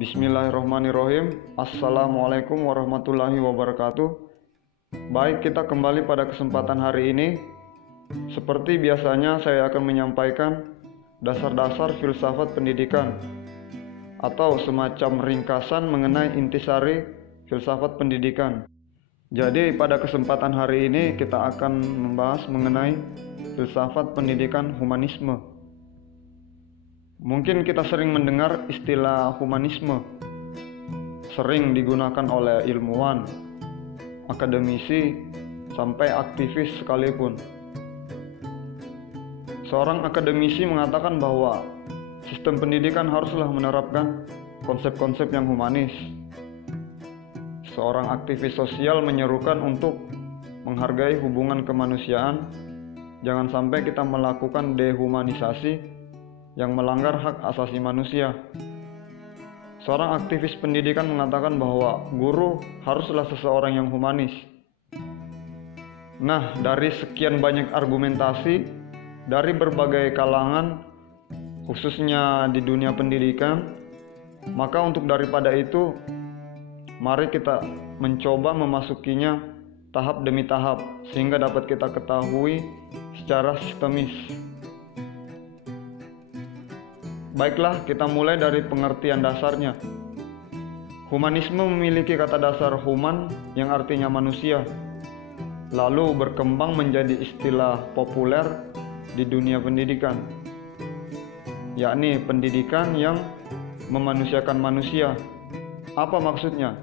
Bismillahirrahmanirrahim. Assalamualaikum warahmatullahi wabarakatuh. Baik, kita kembali pada kesempatan hari ini. Seperti biasanya saya akan menyampaikan dasar-dasar filsafat pendidikan atau semacam ringkasan mengenai intisari filsafat pendidikan. Jadi pada kesempatan hari ini kita akan membahas mengenai filsafat pendidikan humanisme. Mungkin kita sering mendengar istilah humanisme, sering digunakan oleh ilmuwan, akademisi, sampai aktivis sekalipun. Seorang akademisi mengatakan bahwa sistem pendidikan haruslah menerapkan konsep-konsep yang humanis. Seorang aktivis sosial menyerukan untuk menghargai hubungan kemanusiaan, jangan sampai kita melakukan dehumanisasi yang melanggar hak asasi manusia. Seorang aktivis pendidikan mengatakan bahwa guru haruslah seseorang yang humanis. Nah, dari sekian banyak argumentasi dari berbagai kalangan, khususnya di dunia pendidikan, maka untuk daripada itu, mari kita mencoba memasukinya tahap demi tahap sehingga dapat kita ketahui secara sistemis. Baiklah, kita mulai dari pengertian dasarnya. Humanisme memiliki kata dasar human yang artinya manusia, lalu berkembang menjadi istilah populer di dunia pendidikan, yakni pendidikan yang memanusiakan manusia. Apa maksudnya?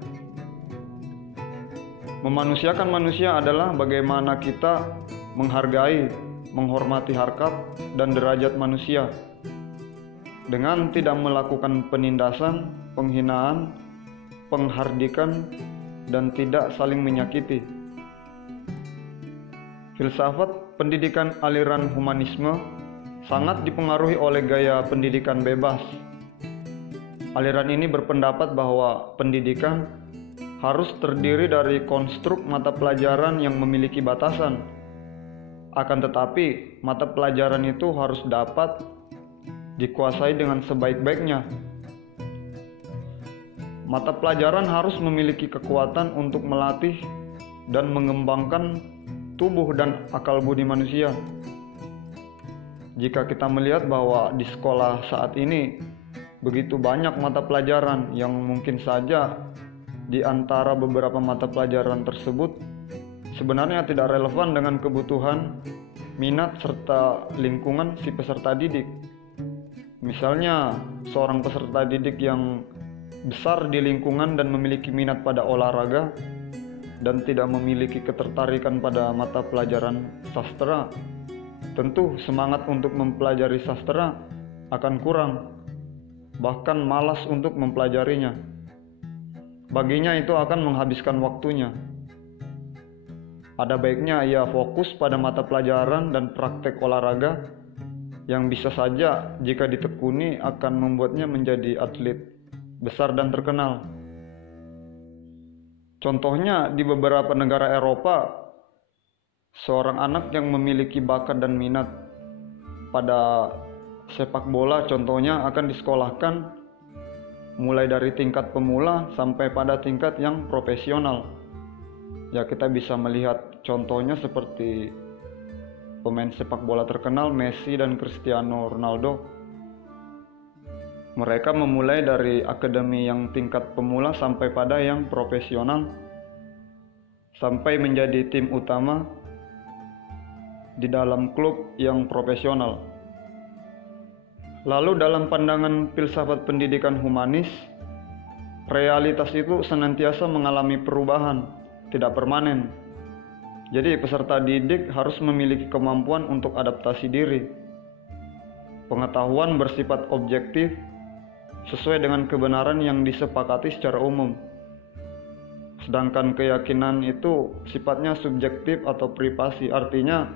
Memanusiakan manusia adalah bagaimana kita menghargai, menghormati harkat dan derajat manusia dengan tidak melakukan penindasan, penghinaan, penghardikan, dan tidak saling menyakiti. Filsafat pendidikan aliran humanisme sangat dipengaruhi oleh gaya pendidikan bebas. Aliran ini berpendapat bahwa pendidikan harus terdiri dari konstruk mata pelajaran yang memiliki batasan. Akan tetapi, mata pelajaran itu harus dapat dikuasai dengan sebaik-baiknya. Mata pelajaran harus memiliki kekuatan untuk melatih dan mengembangkan tubuh dan akal budi manusia. Jika kita melihat bahwa di sekolah saat ini begitu banyak mata pelajaran yang mungkin saja di antara beberapa mata pelajaran tersebut sebenarnya tidak relevan dengan kebutuhan, minat, serta lingkungan si peserta didik. Misalnya, seorang peserta didik yang besar di lingkungan dan memiliki minat pada olahraga dan tidak memiliki ketertarikan pada mata pelajaran sastra, tentu semangat untuk mempelajari sastra akan kurang, bahkan malas untuk mempelajarinya. Baginya itu akan menghabiskan waktunya. Ada baiknya ia fokus pada mata pelajaran dan praktek olahraga yang bisa saja jika ditekuni akan membuatnya menjadi atlet besar dan terkenal. Contohnya di beberapa negara Eropa, seorang anak yang memiliki bakat dan minat pada sepak bola contohnya akan disekolahkan mulai dari tingkat pemula sampai pada tingkat yang profesional. Ya, kita bisa melihat contohnya seperti pemain sepak bola terkenal Messi dan Cristiano Ronaldo. Mereka memulai dari akademi yang tingkat pemula sampai pada yang profesional, sampai menjadi tim utama di dalam klub yang profesional. Lalu dalam pandangan filsafat pendidikan humanis, realitas itu senantiasa mengalami perubahan, tidak permanen. Jadi peserta didik harus memiliki kemampuan untuk adaptasi diri. Pengetahuan bersifat objektif sesuai dengan kebenaran yang disepakati secara umum. Sedangkan keyakinan itu sifatnya subjektif atau privasi, artinya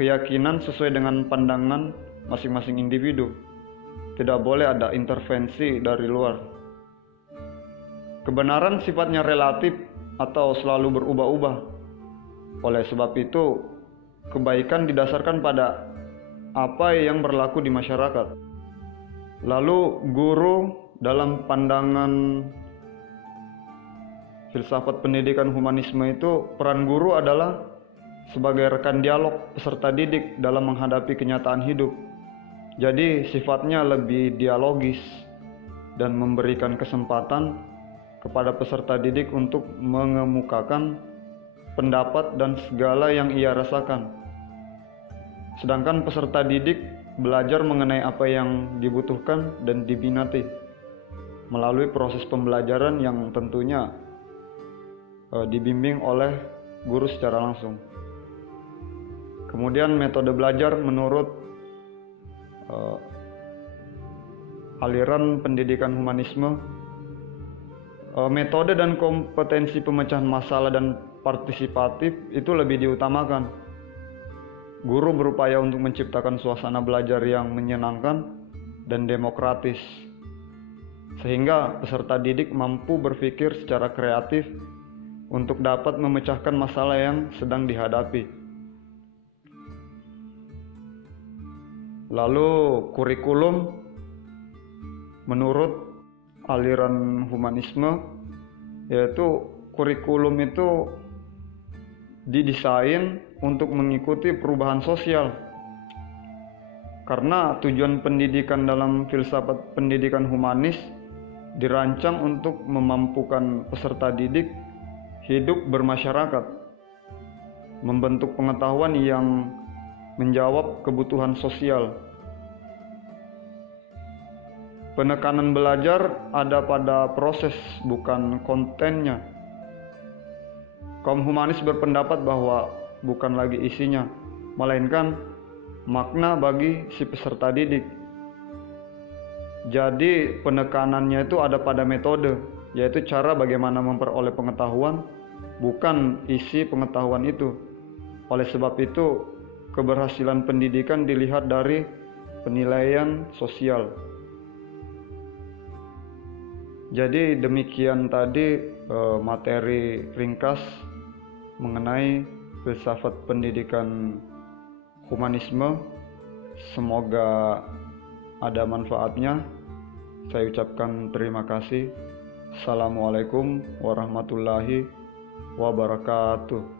keyakinan sesuai dengan pandangan masing-masing individu. Tidak boleh ada intervensi dari luar. Kebenaran sifatnya relatif atau selalu berubah-ubah. Oleh sebab itu, kebaikan didasarkan pada apa yang berlaku di masyarakat. Lalu guru dalam pandangan filsafat pendidikan humanisme itu, peran guru adalah sebagai rekan dialog peserta didik dalam menghadapi kenyataan hidup. Jadi sifatnya lebih dialogis dan memberikan kesempatan kepada peserta didik untuk mengemukakan pendapat dan segala yang ia rasakan. Sedangkan peserta didik belajar mengenai apa yang dibutuhkan dan diminati melalui proses pembelajaran yang tentunya dibimbing oleh guru secara langsung. Kemudian metode belajar menurut aliran pendidikan humanisme, metode dan kompetensi pemecahan masalah dan partisipatif itu lebih diutamakan. Guru berupaya untuk menciptakan suasana belajar yang menyenangkan dan demokratis, sehingga peserta didik mampu berpikir secara kreatif untuk dapat memecahkan masalah yang sedang dihadapi. Lalu kurikulum menurut aliran humanisme, yaitu kurikulum itu didesain untuk mengikuti perubahan sosial. Karena tujuan pendidikan dalam filsafat pendidikan humanis dirancang untuk memampukan peserta didik hidup bermasyarakat, membentuk pengetahuan yang menjawab kebutuhan sosial. Penekanan belajar ada pada proses, bukan kontennya. Kaum humanis berpendapat bahwa bukan lagi isinya, melainkan makna bagi si peserta didik. Jadi penekanannya itu ada pada metode, yaitu cara bagaimana memperoleh pengetahuan, bukan isi pengetahuan itu. Oleh sebab itu, keberhasilan pendidikan dilihat dari penilaian sosial. Jadi demikian tadi materi ringkas mengenai filsafat pendidikan humanisme. Semoga ada manfaatnya. Saya ucapkan terima kasih. Assalamualaikum warahmatullahi wabarakatuh.